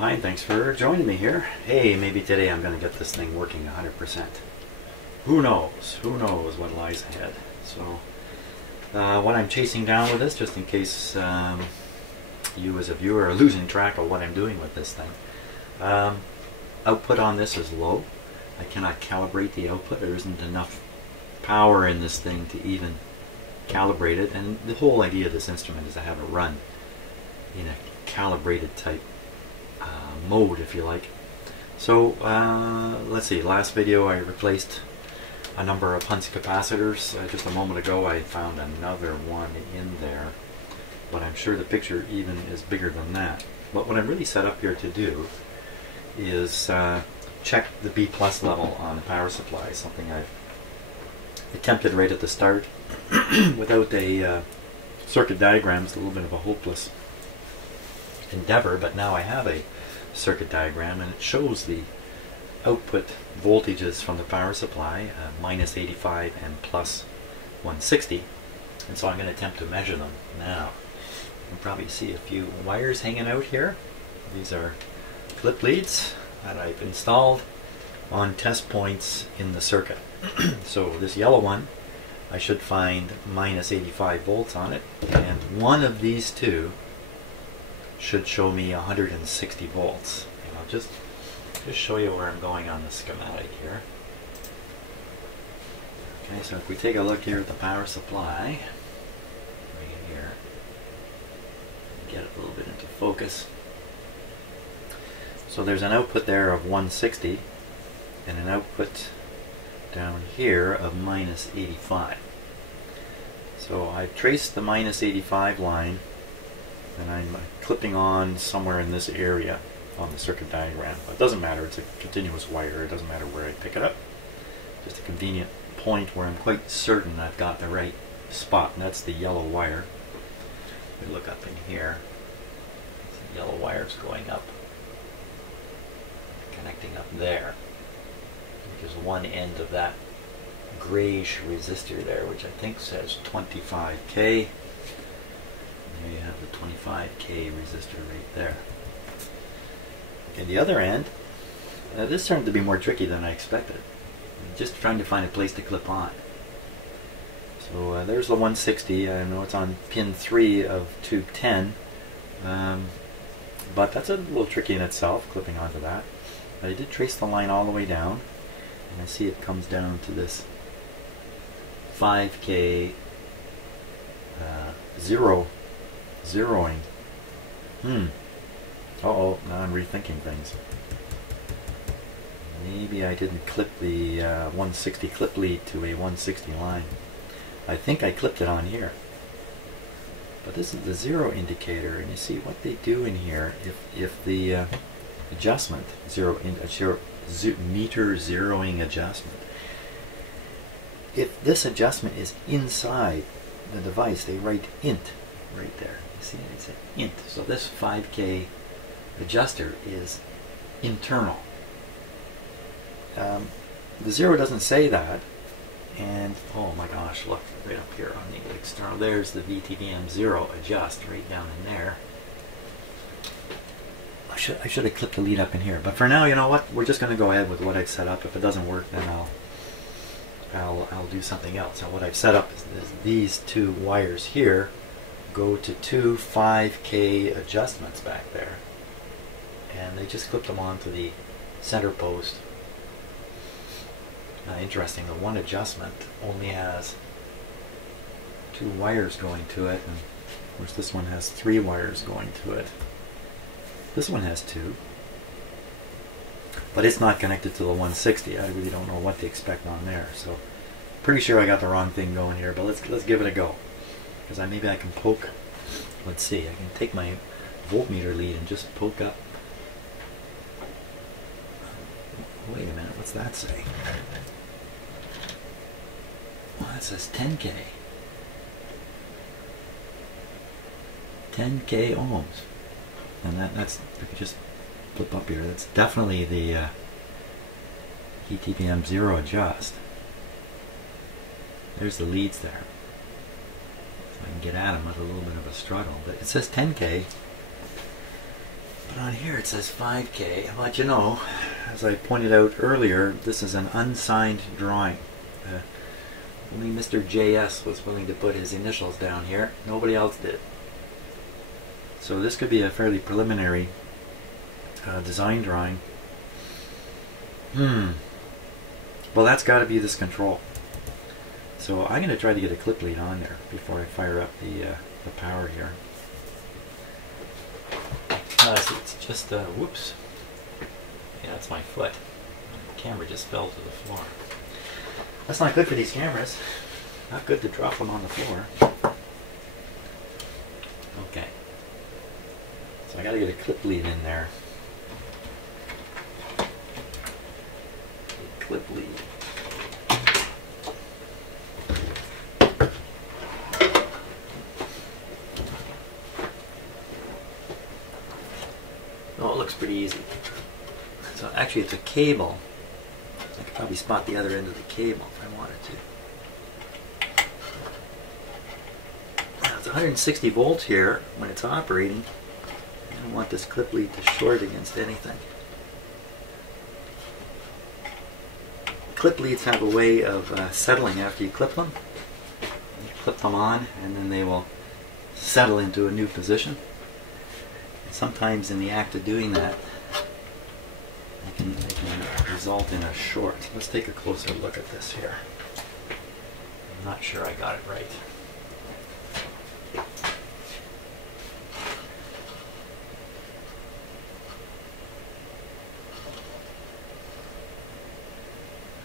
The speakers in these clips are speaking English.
hi, and thanks for joining me here. Hey, maybe today I'm going to get this thing working 100%. Who knows? Who knows what lies ahead? So, what I'm chasing down with this, just in case you as a viewer are losing track of what I'm doing with this thing. Output on this is low. I cannot calibrate the output. There isn't enough power in this thing to even calibrate it. And the whole idea of this instrument is to have it run in a calibrated type mode, if you like. So let's see, last video I replaced a number of Hunt's capacitors. Just a moment ago I found another one in there, but I'm sure the picture even is bigger than that. But what I'm really set up here to do is check the B+ level on the power supply, something I've attempted right at the start without a circuit diagram. It's a little bit of a hopeless endeavor, but now I have a circuit diagram and it shows the output voltages from the power supply, -85 and +160, and so I'm going to attempt to measure them now. You can probably see a few wires hanging out here. These are clip leads that I've installed on test points in the circuit. So this yellow one, I should find -85 volts on it, and one of these two should show me 160 volts. And I'll just show you where I'm going on the schematic here. Okay, so if we take a look here at the power supply, right here, get it a little bit into focus. So there's an output there of 160 and an output down here of -85. So I've traced the -85 line and I'm clipping on somewhere in this area on the circuit diagram. But it doesn't matter, it's a continuous wire, it doesn't matter where I pick it up. Just a convenient point where I'm quite certain I've got the right spot, and that's the yellow wire. We look up in here, the yellow wire's going up, connecting up there. There's one end of that grayish resistor there, which I think says 25K. There you have the 25K resistor right there. And the other end, this turned to be more tricky than I expected. I'm just trying to find a place to clip on. So there's the 160. I know it's on pin 3 of tube 10, but that's a little tricky in itself, clipping onto that. But I did trace the line all the way down, and I see it comes down to this 5K zeroing. Uh-oh, now I'm rethinking things. Maybe I didn't clip the 160 clip lead to a 160 line. I think I clipped it on here. But this is the zero indicator, and you see what they do in here. If the adjustment, meter zeroing adjustment, if this adjustment is inside the device, they write int right there. You see, it's an int. So this 5K adjuster is internal. The zero doesn't say that, and oh my gosh, look right up here on the external. There's the VTVM 0 adjust right down in there. I should have clipped the lead up in here, but for now, you know what? We're just going to go ahead with what I've set up. If it doesn't work, then I'll do something else. And what I've set up is these two wires here go to two 5K adjustments back there, and they just clipped them onto the center post. Interesting, the one adjustment only has 2 wires going to it, and of course this one has 3 wires going to it. This one has 2, but it's not connected to the 160. I really don't know what to expect on there, so pretty sure I got the wrong thing going here, but let's give it a go. Because maybe I can poke, let's see, I can take my voltmeter lead and just poke up. Wait a minute, what's that say? Well, that says 10K. 10K ohms. And that's, if I could just flip up here, that's definitely the VTVM 0 adjust. There's the leads there. So I can get at them with a little bit of a struggle. But it says 10K. But on here it says 5K, but you know, as I pointed out earlier, this is an unsigned drawing. Only Mr. JS was willing to put his initials down here. Nobody else did. So this could be a fairly preliminary design drawing. Well, that's got to be this control. So I'm going to try to get a clip lead on there before I fire up the power here. It's just, whoops. Yeah, that's my foot. The camera just fell to the floor. That's not good for these cameras. Not good to drop them on the floor. Okay. So I got to get a clip lead in there. Clip lead. Oh, it looks pretty easy. So actually it's a cable. I could probably spot the other end of the cable if I wanted to. Now it's 160 volts here when it's operating. I don't want this clip lead to short against anything. Clip leads have a way of settling after you clip them. You clip them on and then they will settle into a new position. And sometimes in the act of doing that, they can result in a short. Let's take a closer look at this here. I'm not sure I got it right.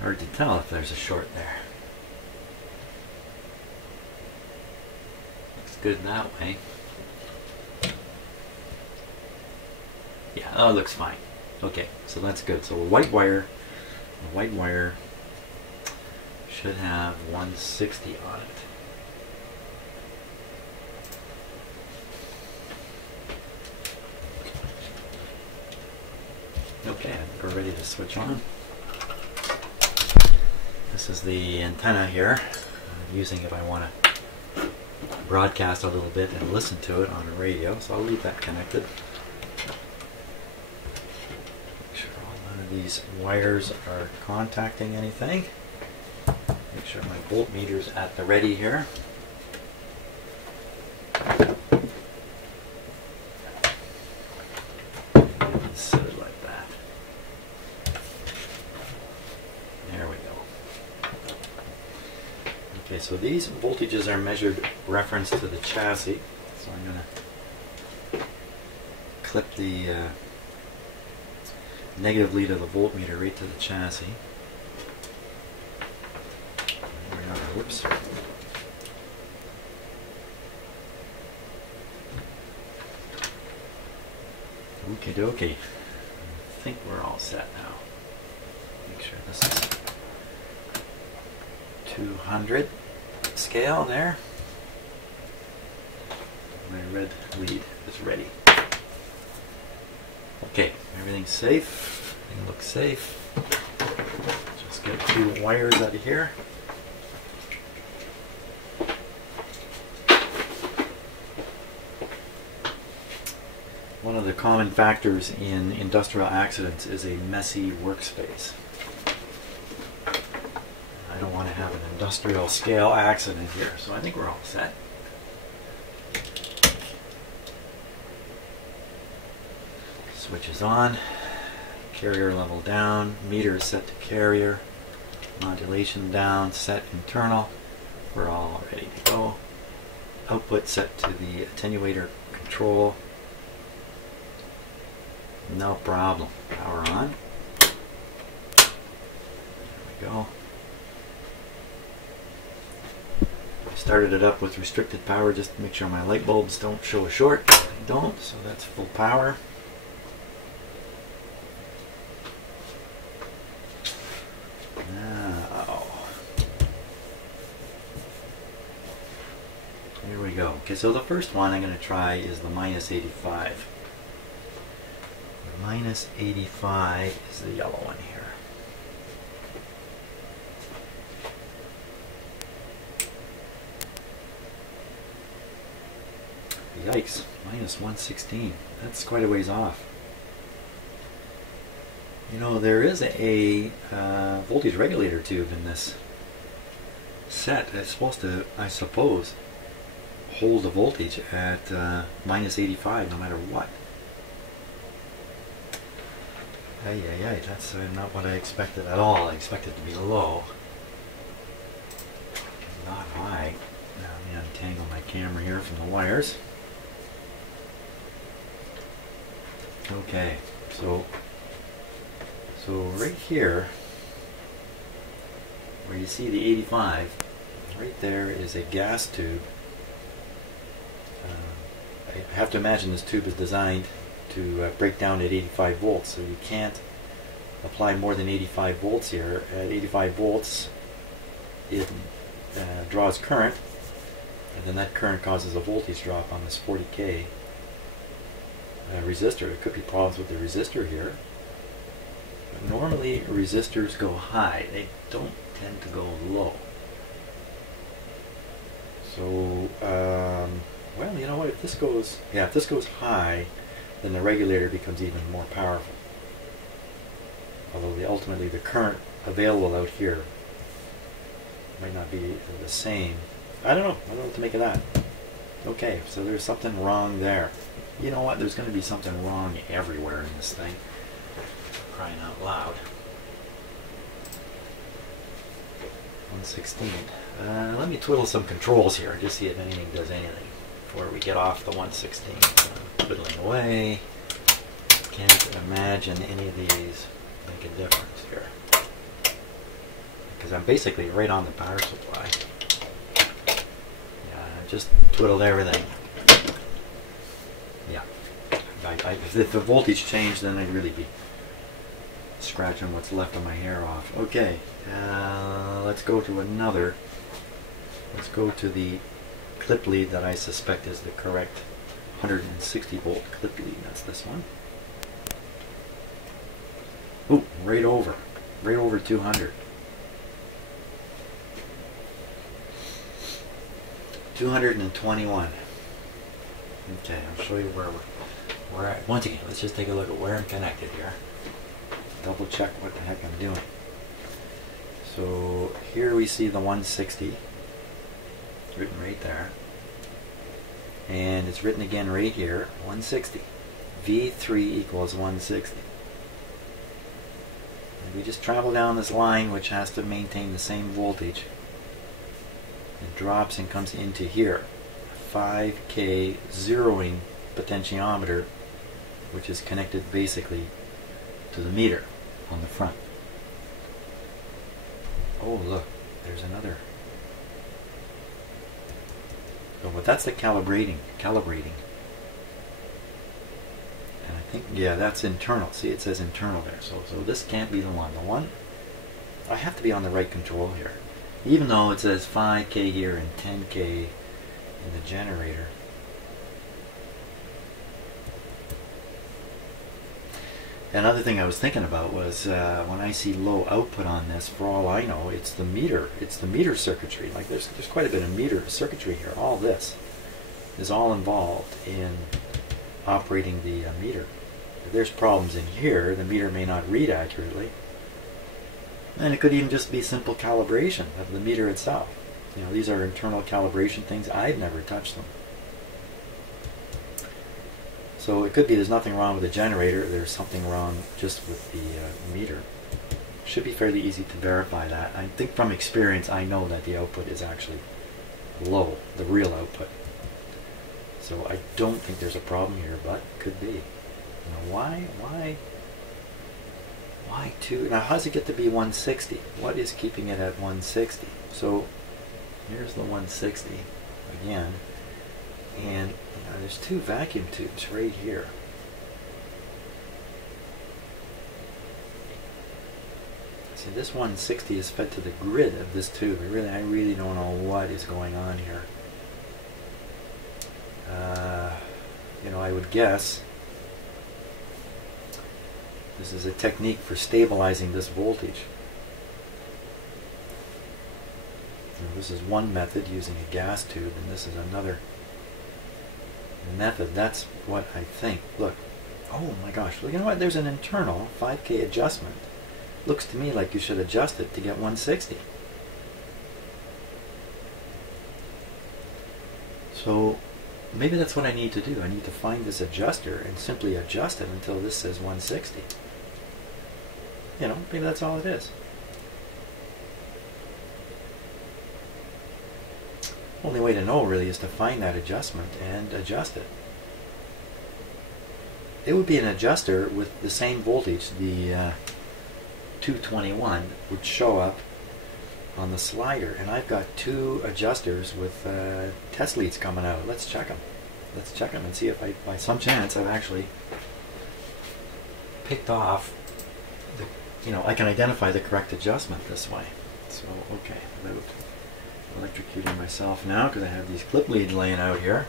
Hard to tell if there's a short there. Looks good that way. Yeah, oh, it looks fine. Okay, so that's good. So a white wire should have 160 on it. Okay, I think we're ready to switch on. This is the antenna here I'm using if I want to broadcast a little bit and listen to it on a radio, so I'll leave that connected. Make sure none of these wires are contacting anything. Make sure my voltmeter's at the ready here. Set it like that. There we go. Okay, so these voltages are measured reference to the chassis. So I'm going to clip the negative lead of the voltmeter right to the chassis. There we are. Whoops. Okie dokie. I think we're all set now. Make sure this is 200 scale there. My red lead is ready. Okay, everything's safe. Everything looks safe. Just get 2 wires out of here. One of the common factors in industrial accidents is a messy workspace. I don't want to have an industrial scale accident here, so I think we're all set. Switch is on, carrier level down, meter is set to carrier, modulation down, set internal. We're all ready to go. Output set to the attenuator control. No problem. Power on. There we go. I started it up with restricted power just to make sure my light bulbs don't show a short. They don't, so that's full power. Now, here we go. Okay, so the first one I'm going to try is the minus 85. Minus 85 is the yellow one here. Yikes, minus 116. That's quite a ways off. You know, there is a voltage regulator tube in this set that's supposed to, I suppose, hold the voltage at minus 85 no matter what. Ay, ay, ay, that's not what I expected at all. I expected it to be low, not high. Now let me untangle my camera here from the wires. Okay, so right here, where you see the 85, right there is a gas tube. I have to imagine this tube is designed to break down at 85 volts, so you can't apply more than 85 volts here. At 85 volts, it draws current, and then that current causes a voltage drop on this 40K resistor. There could be problems with the resistor here. But normally resistors go high, they don't tend to go low. So, well, you know what, if this goes high, then the regulator becomes even more powerful. Although ultimately the current available out here might not be the same. I don't know what to make of that. Okay, so there's something wrong there. You know what, there's going to be something wrong everywhere in this thing. Crying out loud. 116. Let me twiddle some controls here, just see if anything does anything before we get off the 116. Twiddling away. Can't imagine any of these make a difference here, because I'm basically right on the power supply. Yeah, I just twiddled everything. Yeah, if the voltage changed, then I'd really be scratching what's left of my hair off. Okay, let's go to another. Let's go to the clip lead that I suspect is the correct 160 volt clip lead. That's this one. Ooh, right over 200. 221. Okay, I'll show you where we're at. Once again, let's just take a look at where I'm connected here. Double check what the heck I'm doing. So here we see the 160 written right there, and it's written again right here, 160. V3 equals 160. And we just travel down this line, which has to maintain the same voltage. It drops and comes into here. 5K zeroing potentiometer, which is connected basically to the meter on the front. Oh, look, there's another. So, but that's the calibrating. And I think, yeah, that's internal. See, it says internal there. So this can't be the one. The one, I have to be on the right control here. Even though it says 5K here and 10K in the generator. Another thing I was thinking about was when I see low output on this, for all I know, it's the meter. It's the meter circuitry. Like there's quite a bit of meter circuitry here. All this is all involved in operating the meter. If there's problems in here, the meter may not read accurately. And it could even just be simple calibration of the meter itself. You know, these are internal calibration things. I've never touched them. So it could be there's nothing wrong with the generator, there's something wrong just with the meter. Should be fairly easy to verify that. I think from experience I know that the output is actually low, the real output. So I don't think there's a problem here, but could be. Now why two? Now how does it get to be 160? What is keeping it at 160? So here's the 160 again. And there's two vacuum tubes right here. See, this 160 is fed to the grid of this tube. I really don't know what is going on here. You know, I would guess this is a technique for stabilizing this voltage. Now, this is one method using a gas tube, and this is another method. That's what I think. Look, Oh my gosh, well, you know what? There's an internal 5K adjustment. Looks to me like you should adjust it to get 160. So maybe that's what I need to do. I need to find this adjuster and simply adjust it until this says 160. You know, maybe that's all it is. Only way to know really is to find that adjustment and adjust it. It would be an adjuster with the same voltage. The 221 would show up on the slider, and I've got two adjusters with test leads coming out. Let's check them. Let's check them and see if by some chance I've actually picked off the, I can identify the correct adjustment this way. So okay, without electrocuting myself now because I have these clip leads laying out here.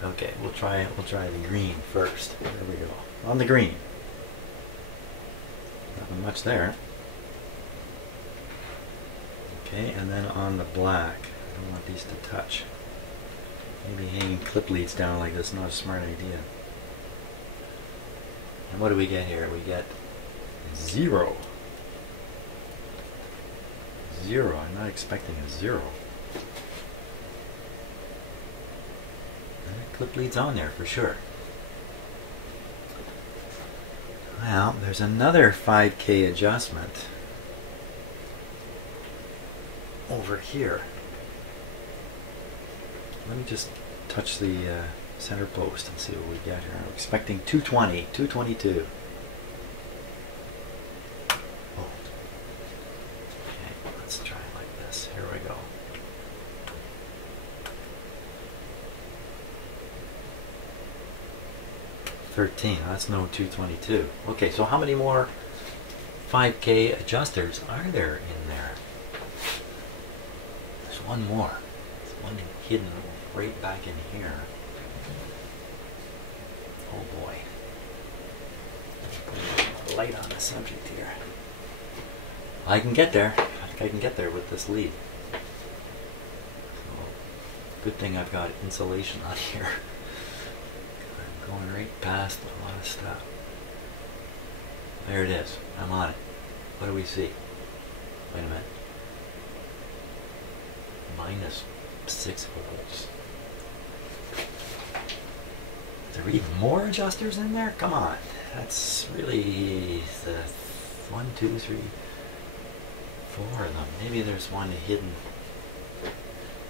Okay, we'll try the green first. There we go. On the green. Nothing much there. Okay, and then on the black. I don't want these to touch. Maybe hanging clip leads down like this is not a smart idea. And what do we get here? We get 0. 0. I'm not expecting a 0. Clip leads on there for sure. Well, there's another 5K adjustment over here. Let me just touch the center post and see what we get here. I'm expecting 220, 222. Oh. Okay, let's try it like this. Here we go. That's no 222. Okay, so how many more 5K adjusters are there in there? There's one more. There's one hidden right back in here. Oh boy. Put a light on the subject here. I can get there. I think I can get there with this lead. So, good thing I've got insulation on here. Going right past a lot of stuff. There it is. I'm on it. What do we see? Wait a minute. Minus 6 volts. Is there even more adjusters in there? Come on. That's really the 1, 2, 3, 4 of them. Maybe there's one hidden.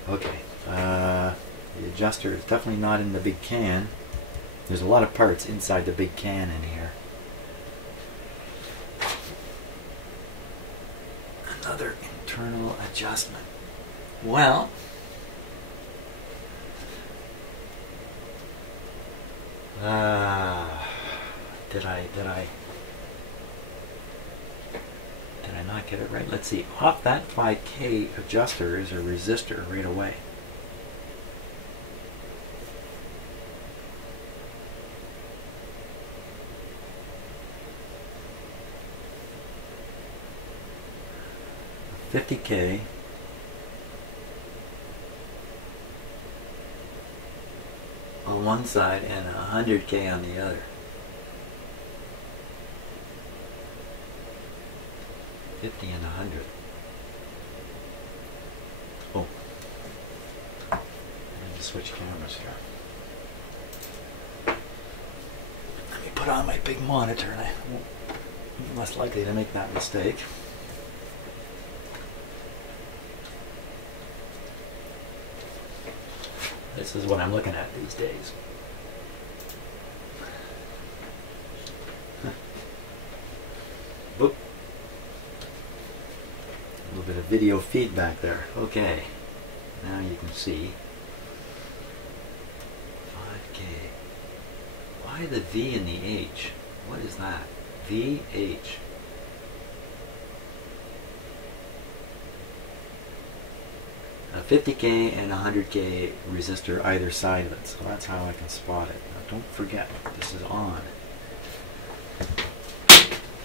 Okay. The adjuster is definitely not in the big can. There's a lot of parts inside the big can in here. Another internal adjustment. Well, did I not get it right? Let's see. Off that 5K adjuster is a resistor right away. $50K on one side and $100K on the other. $50 and $100. Oh, I need to switch cameras here. Let me put on my big monitor, and I'm less likely to make that mistake. This is what I'm looking at these days. Boop. A little bit of video feedback there. Okay. Now you can see. 5K. Why the V and the H? What is that? VH. A 50K and 100K resistor either side of it, so that's how I can spot it. Now don't forget, this is on.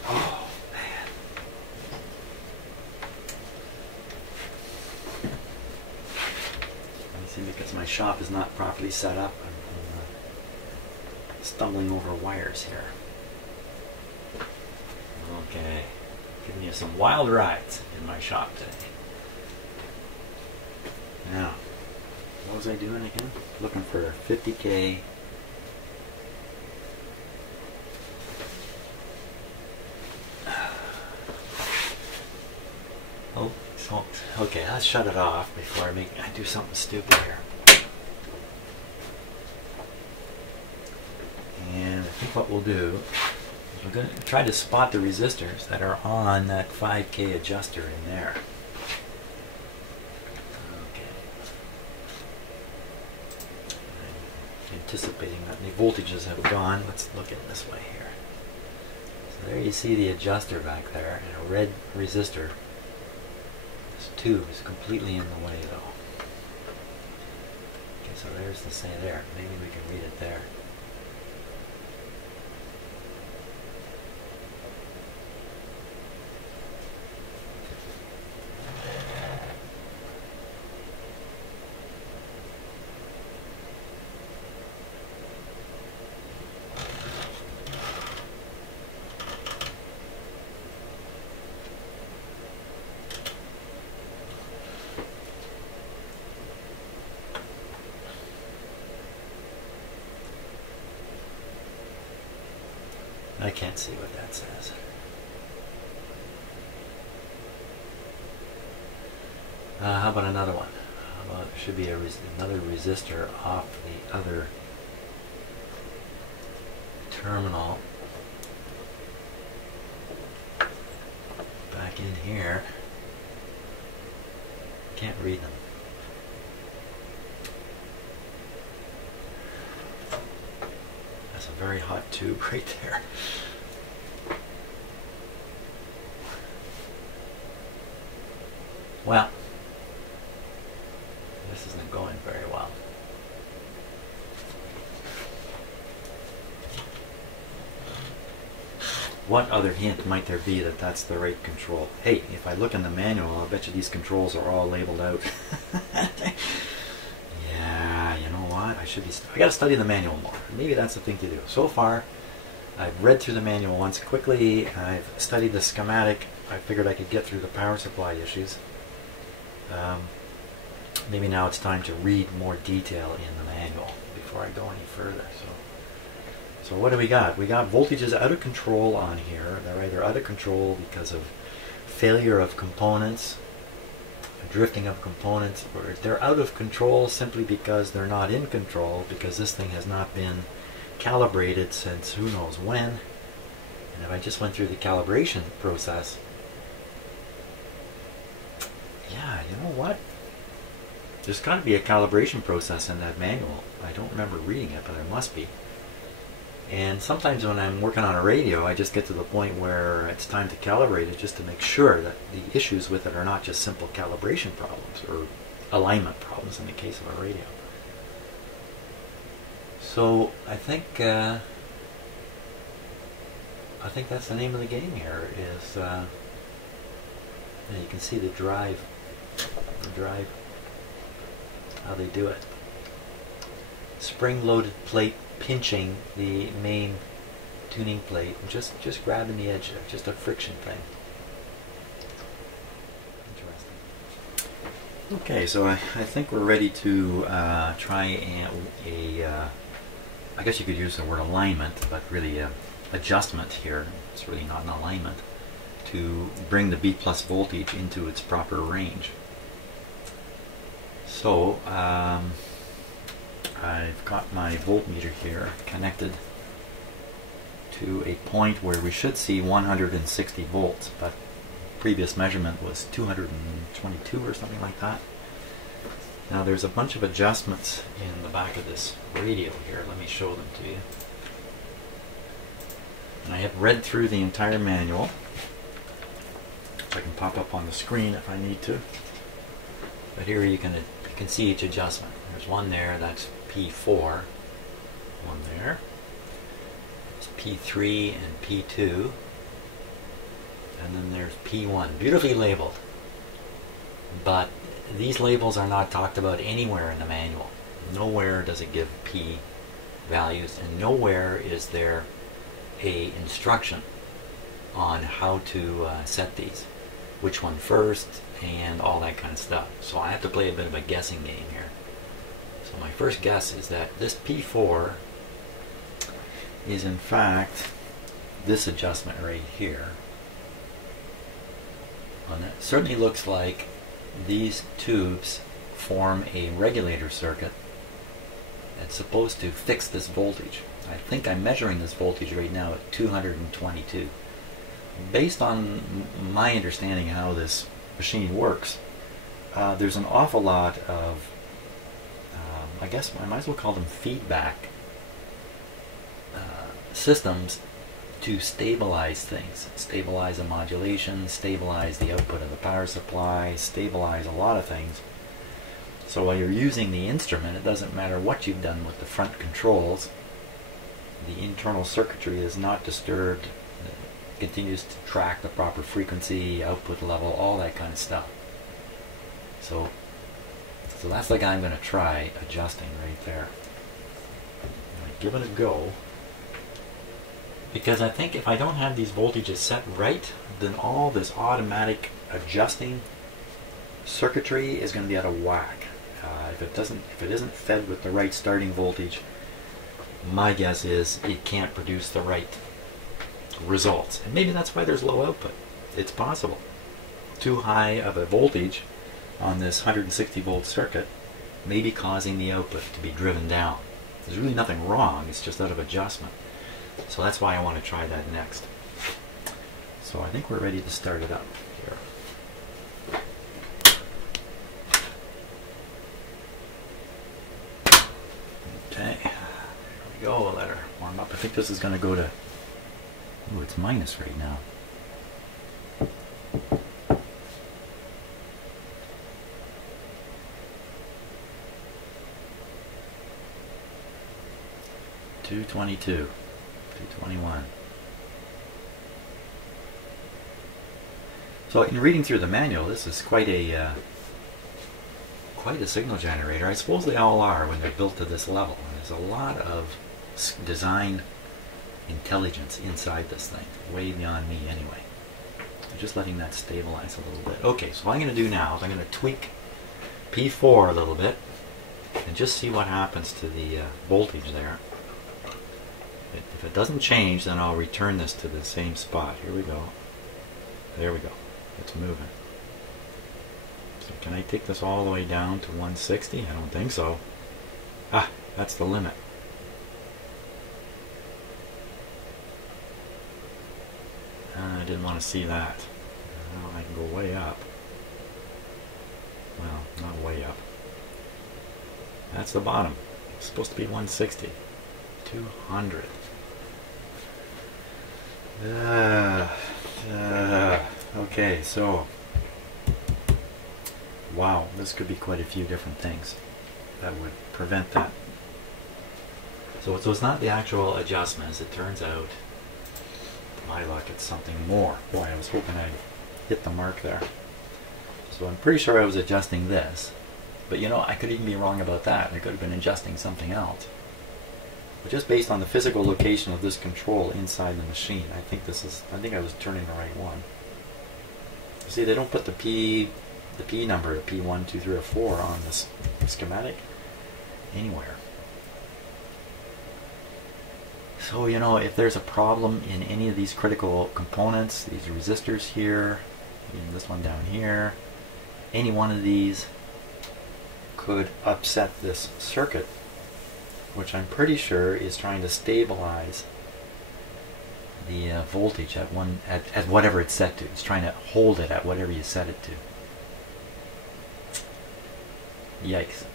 Oh man. You see, because my shop is not properly set up, I'm stumbling over wires here. Okay, giving you some wild rides in my shop today. Now, what was I doing again? Looking for 50K. Oh, so, okay, let's shut it off before I do something stupid here. And I think what we'll do is we're going to try to spot the resistors that are on that 5K adjuster in there. Okay. I'm anticipating that the voltages have gone. Let's look at it this way here. So there you see the adjuster back there, and a red resistor. This tube is completely in the way though. Okay, so there's the say there. Maybe we can read it there. I can't see what that says. How about another one? How about, there should be another resistor off the other terminal. Back in here. Can't read them. That's a very hot tube right there. Well, this isn't going very well. What other hint might there be that that's the right control? Hey, if I look in the manual, I'll bet you these controls are all labeled out. Yeah, you know what? I gotta study the manual more. Maybe that's the thing to do. So far, I've read through the manual once quickly. I've studied the schematic. I figured I could get through the power supply issues. Maybe now it's time to read more detail in the manual before I go any further. So what do we got? We got voltages out of control on here. They're either out of control because of failure of components, drifting of components, or they're out of control simply because they're not in control, because this thing has not been calibrated since who knows when. And if I just went through the calibration process, yeah, you know what? There's got to be a calibration process in that manual. I don't remember reading it, but there must be. And sometimes when I'm working on a radio, I just get to the point where it's time to calibrate it just to make sure that the issues with it are not just simple calibration problems or alignment problems in the case of a radio. So I think that's the name of the game here. Is you can see the drive, how they do it. Spring-loaded plate pinching the main tuning plate and just grabbing the edge there, just a friction thing. Interesting. Okay, so I think we're ready to try I guess you could use the word alignment, but really adjustment here. It's really not an alignment, to bring the B+ voltage into its proper range. So I've got my voltmeter here connected to a point where we should see 160 volts, but previous measurement was 222 or something like that. Now there's a bunch of adjustments in the back of this radio here. Let me show them to you. And I have read through the entire manual, which I can pop up on the screen if I need to. But here you can see each adjustment. There's one there, that's P4, one there. There's P3 and P2, and then there's P1, beautifully labeled. But these labels are not talked about anywhere in the manual. Nowhere does it give P values, and nowhere is there a instruction on how to set these, which one first, and all that kind of stuff. So I have to play a bit of a guessing game here. So my first guess is that this P4 is in fact this adjustment right here. And it certainly looks like these tubes form a regulator circuit that's supposed to fix this voltage. I think I'm measuring this voltage right now at 222. Based on my understanding of how this machine works, there's an awful lot of, I guess I might as well call them feedback systems to stabilize things. Stabilize the modulation, stabilize the output of the power supply, stabilize a lot of things. So while you're using the instrument, it doesn't matter what you've done with the front controls, the internal circuitry is not disturbed. It continues to track the proper frequency, output level, all that kind of stuff. So that's the guy I'm going to try adjusting right there. I'm going to give it a go, because I think if I don't have these voltages set right, then all this automatic adjusting circuitry is going to be out of whack. If it isn't fed with the right starting voltage, my guess is it can't produce the right results. And maybe that's why there's low output. It's possible. Too high of a voltage on this 160 volt circuit may be causing the output to be driven down. There's really nothing wrong, it's just out of adjustment. So that's why I want to try that next. So I think we're ready to start it up here. Okay, here we go. We'll let her warm up. I think this is going to go to, ooh, it's minus right now. $222, $221. So in reading through the manual, this is quite a signal generator. I suppose they all are when they're built to this level. And there's a lot of design intelligence inside this thing, way beyond me anyway. I'm just letting that stabilize a little bit. Okay, so what I'm going to do now is I'm going to tweak P4 a little bit and just see what happens to the voltage there. If it doesn't change, then I'll return this to the same spot. Here we go. There we go. It's moving. So can I take this all the way down to 160? I don't think so. Ah, that's the limit. I didn't want to see that. Well, I can go way up. Well, not way up. That's the bottom. It's supposed to be 160. 200. Okay, so wow, this could be quite a few different things that would prevent that. So it's not the actual adjustment, as it turns out. To my luck, it's something more. Boy, I was hoping I'd hit the mark there. So I'm pretty sure I was adjusting this, but you know, I could even be wrong about that. I could have been adjusting something else. But just based on the physical location of this control inside the machine, I think I was turning the right one. You see, they don't put the P number, P1, 2, 3, or 4 on this schematic anywhere. So, you know, if there's a problem in any of these critical components, these resistors here, even this one down here, any one of these could upset this circuit, which I'm pretty sure is trying to stabilize the voltage at whatever it's set to. It's trying to hold it at whatever you set it to. Yikes.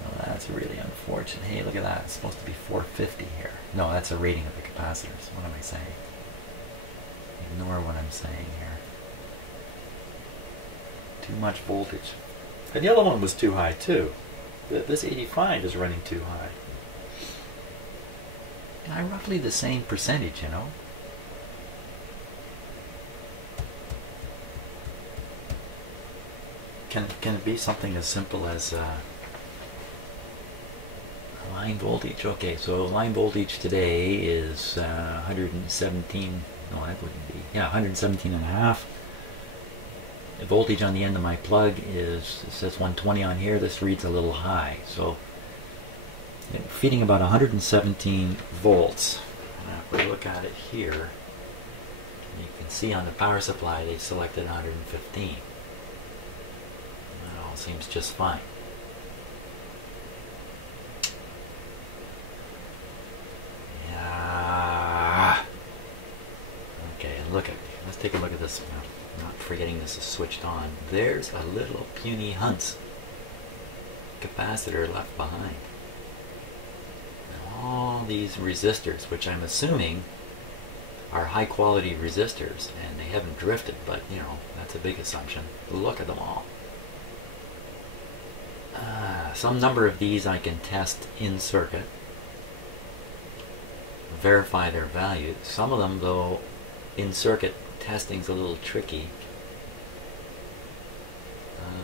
Well, that's really unfortunate. Hey, look at that. It's supposed to be 450 here. No, that's a rating of the capacitors. What am I saying? Ignore what I'm saying here. Too much voltage. And the other one was too high too. This 85 is running too high. And roughly the same percentage, you know. Can it be something as simple as line voltage. Okay, so line voltage today is 117. No, that wouldn't be. Yeah, 117 and a half. The voltage on the end of my plug is, it says 120 on here. This reads a little high, so feeding about 117 volts. Now if we look at it here, you can see on the power supply they selected 115. That all seems just fine. Yeah. Okay, and look at, let's take a look at this. I'm not forgetting this is switched on. There's a little puny Hunts capacitor left behind. And all these resistors, which I'm assuming are high quality resistors, and they haven't drifted, but you know, that's a big assumption. Look at them all. Some number of these I can test in circuit, verify their value. Some of them, though, in circuit testing's a little tricky.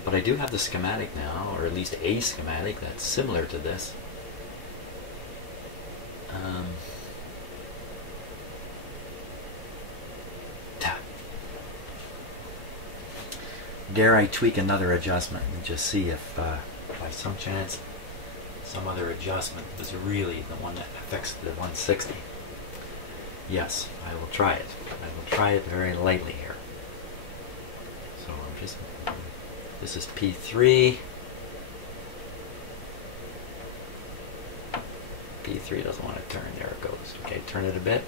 But I do have the schematic now, or at least a schematic that's similar to this. Dare I tweak another adjustment and just see if by some chance some other adjustment is really the one that affects the 160. Yes, I will try it. I will try it very lightly here. So I'm just, this is P3. P3 doesn't want to turn. There it goes. Okay, turn it a bit.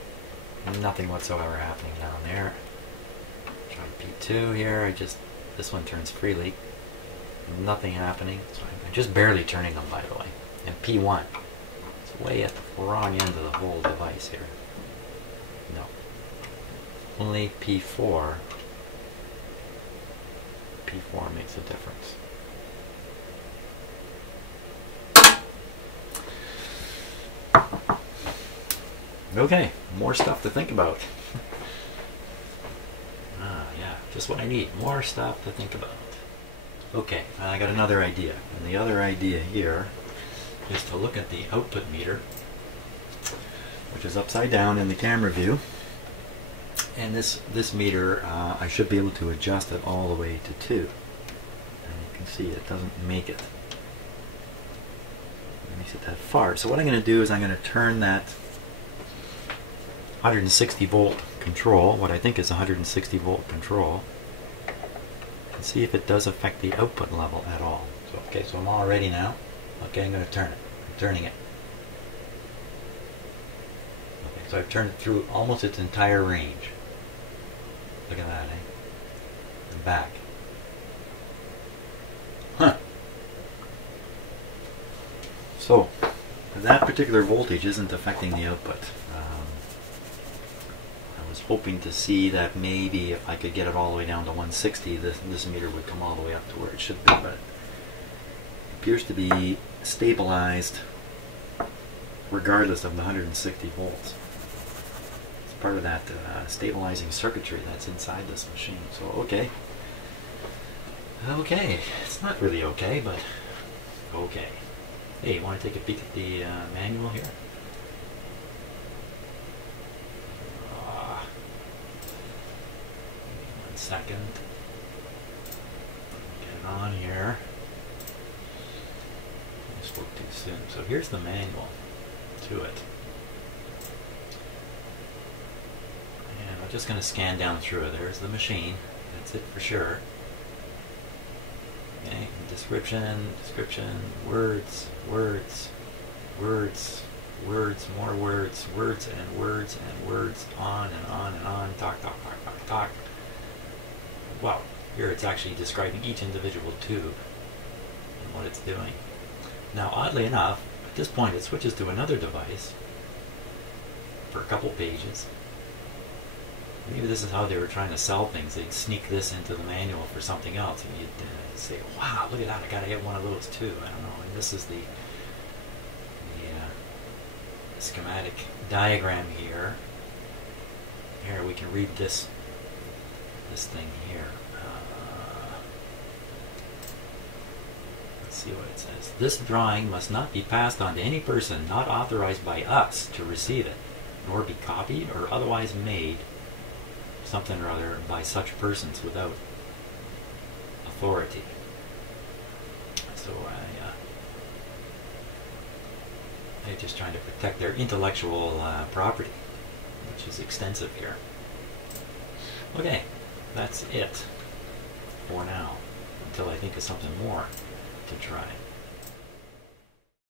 Nothing whatsoever happening down there. Try P2 here. This one turns freely. Nothing happening. So I'm just barely turning them, by the way. And P1. It's way at the wrong end of the whole device here. No. Only P4. P4 makes a difference. Okay, more stuff to think about. Yeah, just what I need. More stuff to think about. Okay, I got another idea. And the other idea here is to look at the output meter, which is upside down in the camera view. And this meter, I should be able to adjust it all the way to 2. And you can see it doesn't make it. It makes it that far. So what I'm going to do is I'm going to turn that 160 volt control, what I think is 160 volt control, and see if it does affect the output level at all. So, okay, so I'm all ready now. Okay, I'm going to turn it. I'm turning it. Okay, so I've turned it through almost its entire range. Look at that, eh? And back. Huh. So, that particular voltage isn't affecting the output. I was hoping to see that maybe if I could get it all the way down to 160, this meter would come all the way up to where it should be, but it appears to be stabilized regardless of the 160 volts. It's part of that stabilizing circuitry that's inside this machine. So, okay. Okay. It's not really okay, but okay. Hey, you want to take a peek at the manual here? Second. Get on here. I spoke too soon. So here's the manual to it. And I'm just going to scan down through it. There's the machine. That's it for sure. Okay. Description, words, words, words, words, more words, words and words and words, on and on and on, talk, talk, talk, talk, talk. Wow, here it's actually describing each individual tube and what it's doing. Now, oddly enough, at this point it switches to another device for a couple pages. Maybe this is how they were trying to sell things. They'd sneak this into the manual for something else, and you'd say, wow, look at that, I gotta get one of those too. I don't know, and this is the schematic diagram here. Here, we can read this thing here. Let's let's see what it says. This drawing must not be passed on to any person not authorized by us to receive it, nor be copied or otherwise made something or other by such persons without authority. So they're just trying to protect their intellectual property, which is extensive here. Okay, that's it for now, until I think of something more to try.